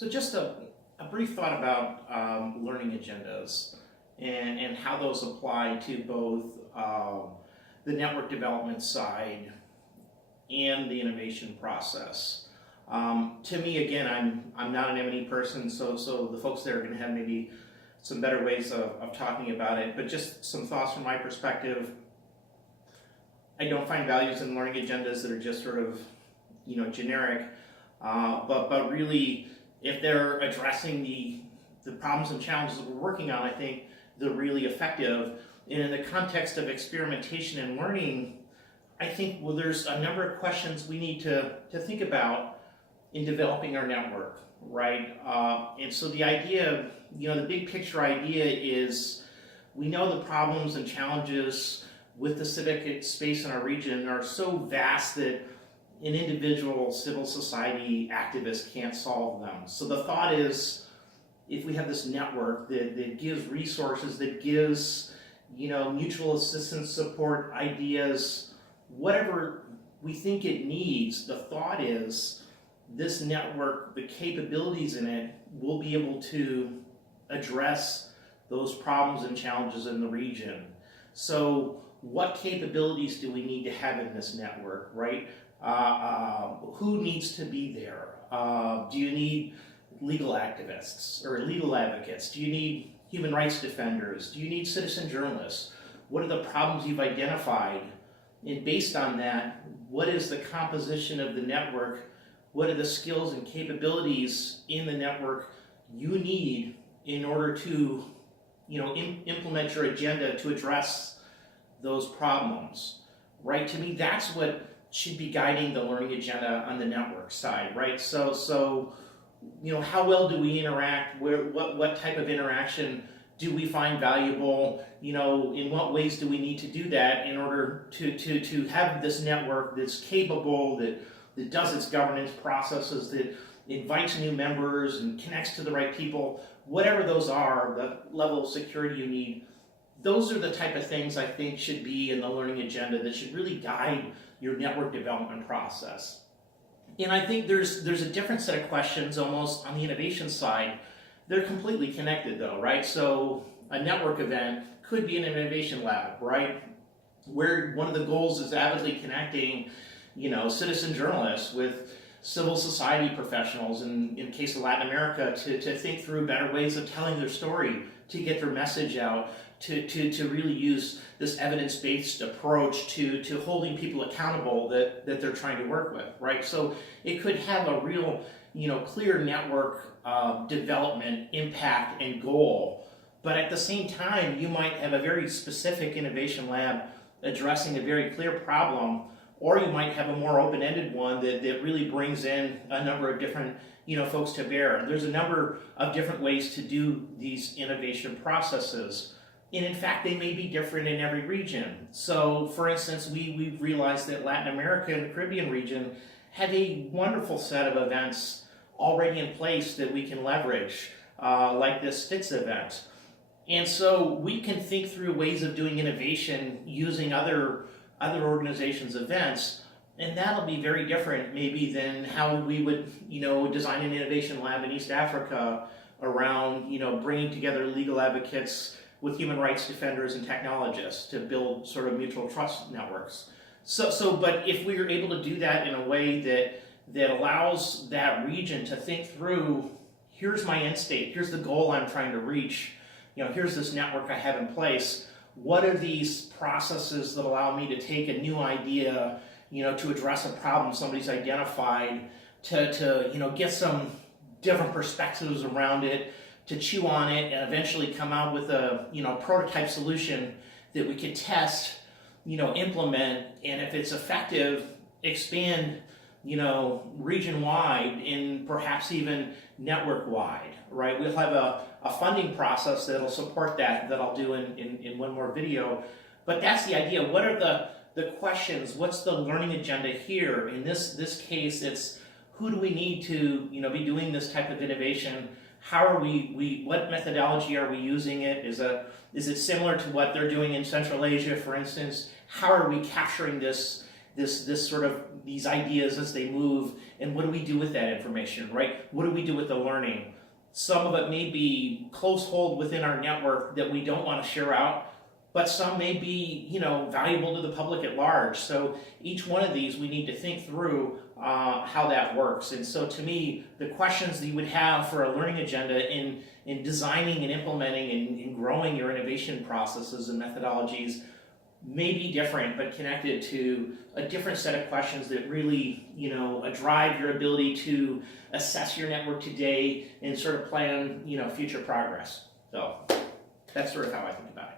So just a brief thought about learning agendas and how those apply to both the network development side and the innovation process. To me, again, I'm not an M&E person, so the folks there are going to have maybe some better ways of talking about it, but just some thoughts from my perspective. I don't find values in learning agendas that are just sort of, generic, but really, if they're addressing the problems and challenges that we're working on, I think they're really effective. And in the context of experimentation and learning, I think, there's a number of questions we need to think about in developing our network, right? And so the idea, the big picture idea is we know the problems and challenges with the civic space in our region are so vast that an individual civil society activist can't solve them. So the thought is, if we have this network that gives resources, that gives, mutual assistance, support, ideas, whatever we think it needs, the thought is this network, the capabilities in it, will be able to address those problems and challenges in the region. So what capabilities do we need to have in this network, right? Who needs to be there? Do you need legal activists or legal advocates? Do you need human rights defenders? Do you need citizen journalists? What are the problems you've identified? And based on that, what is the composition of the network? What are the skills and capabilities in the network you need in order to, implement your agenda to address those problems, right? To me, that's what should be guiding the learning agenda on the network side, right? So how well do we interact? What type of interaction do we find valuable? In what ways do we need to do that in order to have this network that's capable, that does its governance processes, that invites new members and connects to the right people, whatever those are, the level of security you need. Those are the type of things I think should be in the learning agenda that should really guide your network development process. And I think there's a different set of questions almost on the innovation side. They're completely connected though, right? So a network event could be an innovation lab, right? Where one of the goals is avidly connecting, citizen journalists with civil society professionals, in the case of Latin America, to think through better ways of telling their story, to get their message out, to really use this evidence-based approach to holding people accountable that they're trying to work with, right? So it could have a real, clear network development impact and goal. But at the same time, you might have a very specific innovation lab addressing a very clear problem, or you might have a more open-ended one that really brings in a number of different folks to bear. There's a number of different ways to do these innovation processes. And in fact, they may be different in every region. So for instance, we've realized that Latin America and the Caribbean region have a wonderful set of events already in place that we can leverage, like this FITS event. And so we can think through ways of doing innovation using other organizations' events, and that'll be very different maybe than how we would, design an innovation lab in East Africa around, bringing together legal advocates with human rights defenders and technologists to build sort of mutual trust networks. But if we are able to do that in a way that allows that region to think through, here's my end state, here's the goal I'm trying to reach, here's this network I have in place, what are these processes that allow me to take a new idea, to address a problem somebody's identified, to get some different perspectives around it, to chew on it, and eventually come out with a prototype solution that we could test, implement, and if it's effective, expand, region-wide and perhaps even network-wide, right? We'll have a funding process that'll support that I'll do in one more video. But that's the idea. What are the questions? What's the learning agenda here? In this case, it's who do we need to be doing this type of innovation? How are what methodology are we using it? Is it similar to what they're doing in Central Asia, for instance? How are we capturing this this sort of these ideas as they move, and what do we do with that information, right? What do we do with the learning? Some of it may be close hold within our network that we don't want to share out, but some may be, valuable to the public at large. So each one of these we need to think through how that works. And so to me, the questions that you would have for a learning agenda in designing and implementing and growing your innovation processes and methodologies may be different, but connected to a different set of questions that really, drive your ability to assess your network today and sort of plan, future progress. So that's sort of how I think about it.